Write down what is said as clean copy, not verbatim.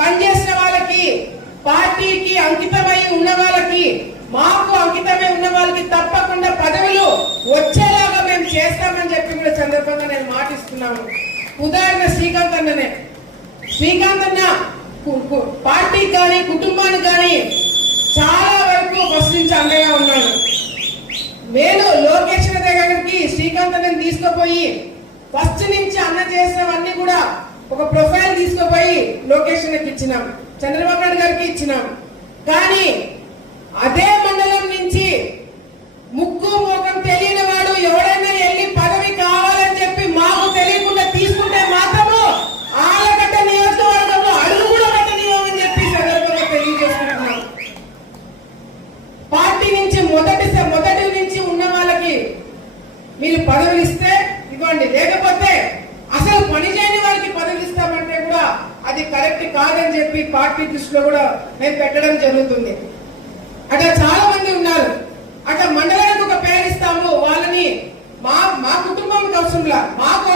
పనిచేసిన వాళ్ళకి, పార్టీకి అంకితమై ఉన్న వాళ్ళకి, మాకు అంకితమై ఉన్న వాళ్ళకి తప్పకుండా పదవులు వచ్చేలాగా మేము చేస్తామని చెప్పి కూడా సందర్భంగా నేను మాటిస్తున్నాను. ఉదాహరణ శ్రీకాంత్ అన్ననే. శ్రీకాంత్ అన్న పార్టీకి కానీ కుటుంబానికి కానీ చాలా వరకు ఫస్ట్ నుంచి అండగా ఉన్నాడు. నేను లోకేష్ దగ్గరికి శ్రీకాంత్ అన్నని తీసుకుపోయి ఫస్ట్ నుంచి అన్న చేసినవన్నీ కూడా ఒక ప్రొఫైల్ తీసుకుపోయి లోకేష్ అన్నకి ఇచ్చినాం, చంద్రబాబు నాయుడు గారికి ఇచ్చినాం. కానీ అదే మండలం నుంచి ముక్కు ముఖం తెలియని వాడు ఎవరైనా వెళ్ళి పదవి కావాలని చెప్పి మాకు తెలియకుండా తీసుకుంటే మాత్రము ఆలగడ్డ నియోజకవర్గంలో అడుగు కూడా పెట్టనివ్వమని చెప్పి సందర్భంగా తెలియజేస్తున్నాం. పార్టీ నుంచి మొదటి నుంచి ఉన్న వాళ్ళకి మీరు పదవులు ఇస్తే ఇవ్వండి, లేకపోతే అసలు పని చేయని వారికి పదవులు ఇస్తామంటే కూడా అది కరెక్ట్ కాదని చెప్పి పార్టీ దృష్టిలో కూడా మేము పెట్టడం జరుగుతుంది. అట్లా చాలా మంది ఉన్నారు. అట్లా మండలానికి ఒక పేరు ఇస్తాము, వాళ్ళని మా కుటుంబానికి అవసరంలా, మాకు